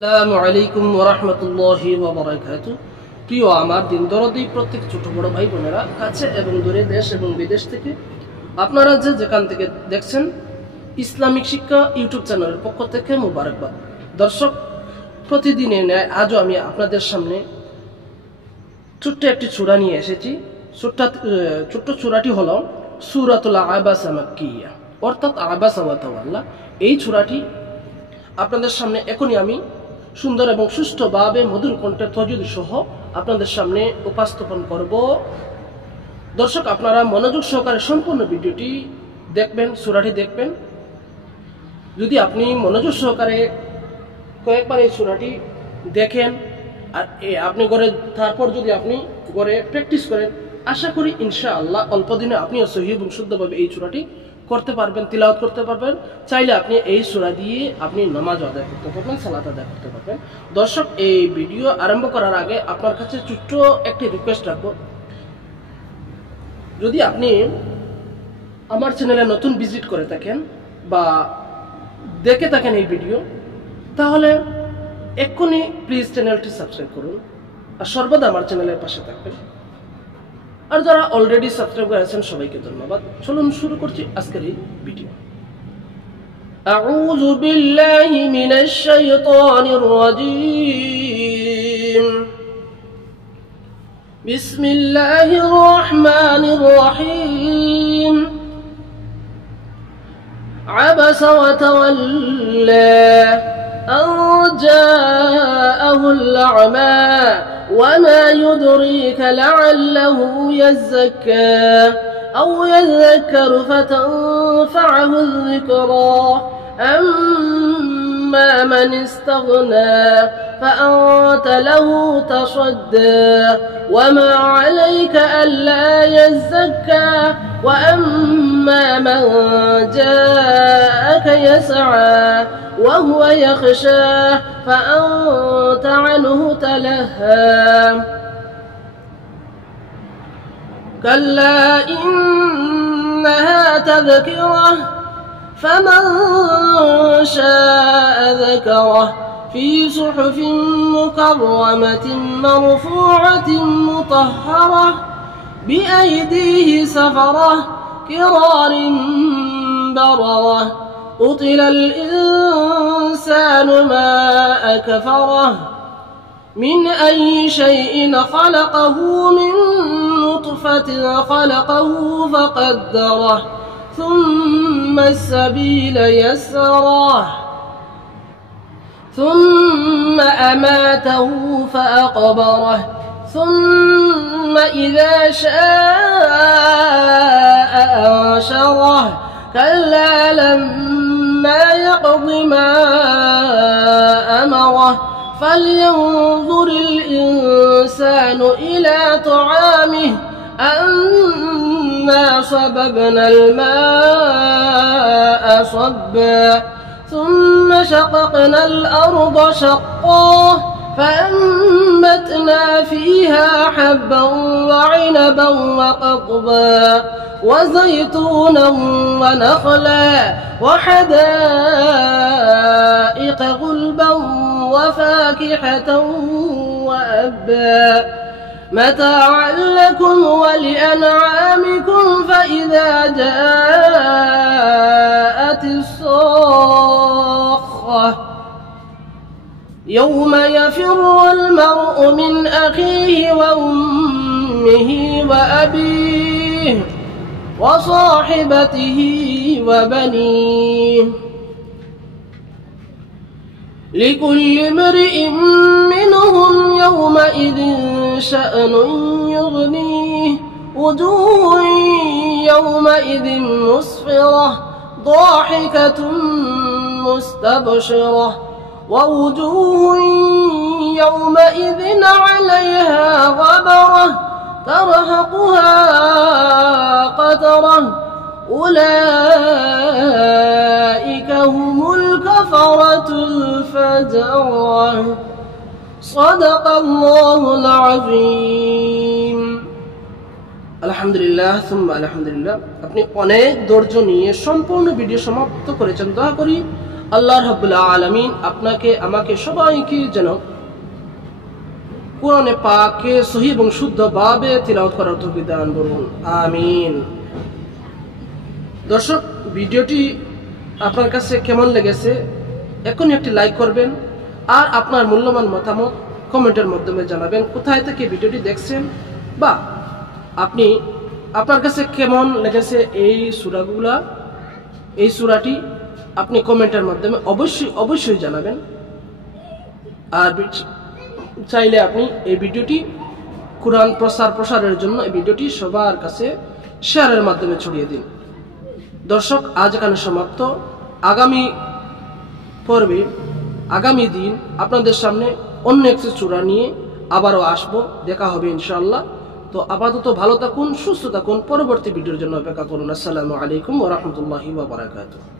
আসসালামু আলাইকুম ওয়া রাহমাতুল্লাহি ওয়া বারাকাতুহু। প্রিয় আমার দিন দরদি প্রত্যেক ছোট বড় ভাই বোনেরা, কাছে এবং দূরে, দেশ এবং বিদেশ থেকে আপনারা যেখান থেকে দেখছেন, ইসলামিক শিক্ষা ইউটিউব চ্যানেলের পক্ষ থেকে মোবারকবাদ। দর্শক, প্রতিদিনের ন্যায় আজও আমি আপনাদের সামনে ছোট্ট একটি সূরা নিয়ে এসেছি। ছোট্ট সূরাটি হলো সূরাতুল আবাসা মাক্কিয়া, অর্থাৎ আবাসা ওয়া তাওয়াল্লা। এই সূরাটি আপনাদের সামনে এখনই আমি সুন্দর এবং সুষ্ঠুভাবে মধুর কণ্ঠে তাজউদ সহ আপনাদের সামনে উপস্থাপন করব। দর্শক, আপনারা মনোযোগ সহকারে সম্পূর্ণ ভিডিওটি দেখবেন, সূরাটি দেখবেন। যদি আপনি মনোযোগ সহকারে কয়েকবার এই সূরাটি দেখেন আর আপনি ঘরে, তারপর যদি আপনি ঘরে প্র্যাকটিস করেন, আশা করি ইনশাআল্লাহ অল্প দিনে আপনিও সহিহ এবং শুদ্ধভাবে এই সূরাটি করতে পারবেন, তিলাওয়াত করতে পারবেন। চাইলে আপনি এই সূরা দিয়ে আপনি নামাজ আদায় করতে পারবেন, সালাত আদায় করতে পারবেন। দর্শক, এই ভিডিও আরম্ভ করার আগে আপনার কাছে ছোট্ট একটি রিকোয়েস্ট রাখবো। যদি আপনি আমার চ্যানেলে নতুন ভিজিট করে থাকেন বা দেখে থাকেন এই ভিডিও, তাহলে এক্ষুনি প্লিজ চ্যানেলটি সাবস্ক্রাইব করুন আর সর্বদা আমার চ্যানেলের পাশে থাকবেন। আর যারা অলরেডি সাবস্ক্রাইব করেছেন সবাইকে ধন্যবাদ। চলুন শুরু করছি আজকের এই ভিডিও। আউযু বিল্লাহি মিনাশ শাইতানির রাজীম। বিসমিল্লাহির রহমানির রহিম। আবাসা ওয়া তাওয়াল্লা আন জাআহুল আ'মা وما يدريك لعله يزكى أو يذكر فتنفعه الذكرى أما من استغنى فأنت له تصدى وما عليك ألا يزكى وأما من جاءك يسعى وهو يخشى فأنت عنه تلهى كلا إنها تذكرة فمن شاء ذكره في صحف مكرمة مرفوعة مطهرة بأيديه سفرة كرام بررة قتل الإنسان ما أكفره من أي شيء خلقه من نطفة خلقه فقدره ثم السبيل يسره ثم أماته فأقبره ثم إذا شاء أنشره كلا لما يقض ما أمره فلينظر الإنسان إلى طعامه أنا صببنا الماء صبا ثم شققنا الأرض شقا فأنبتنا فيها حبا وعنبا وقضبا وزيتونا ونخلا وحدائق غلبا وفاكهة وأبا متاعا لكم ولأنعامكم فإذا جاءت الصاخة يوم يفر المرء من أخيه وأمه وأبيه وصاحبته وبنيه لكل امرئ منهم يومئذ شأن يغنيه وجوه يومئذ مسفرة ضاحكة مستبشرة ووجوه يومئذ عليها غبرة ترهقها قترة أولئك هم الكفرة الفجرة صدق الله العظيم। আলহামদুলিল্লাহ সুম্মা আলহামদুলিল্লাহ। আপনি অনেক ধৈর্য নিয়ে সম্পূর্ণ ভিডিও সমাপ্ত করেছেন। দোয়া করি আল্লাহ রাব্বুল আলামিন আপনাকে আমাকে সবাইকে যেন কোরআনে পাকে সহিহ এবং শুদ্ধভাবে তিলাওয়াত করার তৌফিক দান করুন, আমিন। দর্শক, ভিডিওটি আপনার কাছে কেমন লেগেছে এখনই একটি লাইক করবেন, আর আপনার মূল্যবান মতামত কমেন্টের মাধ্যমে জানাবেন কোথায় থেকে ভিডিওটি দেখছেন, বা আপনার কাছে কেমন লেগেছে এই সূরাটি আপনি কমেন্টের মাধ্যমে অবশ্যই জানাবেন। আর চাইলে আপনি এই ভিডিওটি কোরআন প্রসারের জন্য এই ভিডিওটি সবার কাছে শেয়ারের মাধ্যমে ছড়িয়ে দিন। দর্শক, আজ এখানে সমাপ্ত। আগামী দিন আপনাদের সামনে অন্য একটি সূরা নিয়ে আবারও আসবো, দেখা হবে ইনশাআল্লাহ। তো আপাতত ভালো থাকুন, সুস্থ থাকুন, পরবর্তী ভিডিওর জন্য অপেক্ষা করুন। আসসালামু আলাইকুম ওয়া রাহমাতুল্লাহি ওয়া বারাকাতুহু।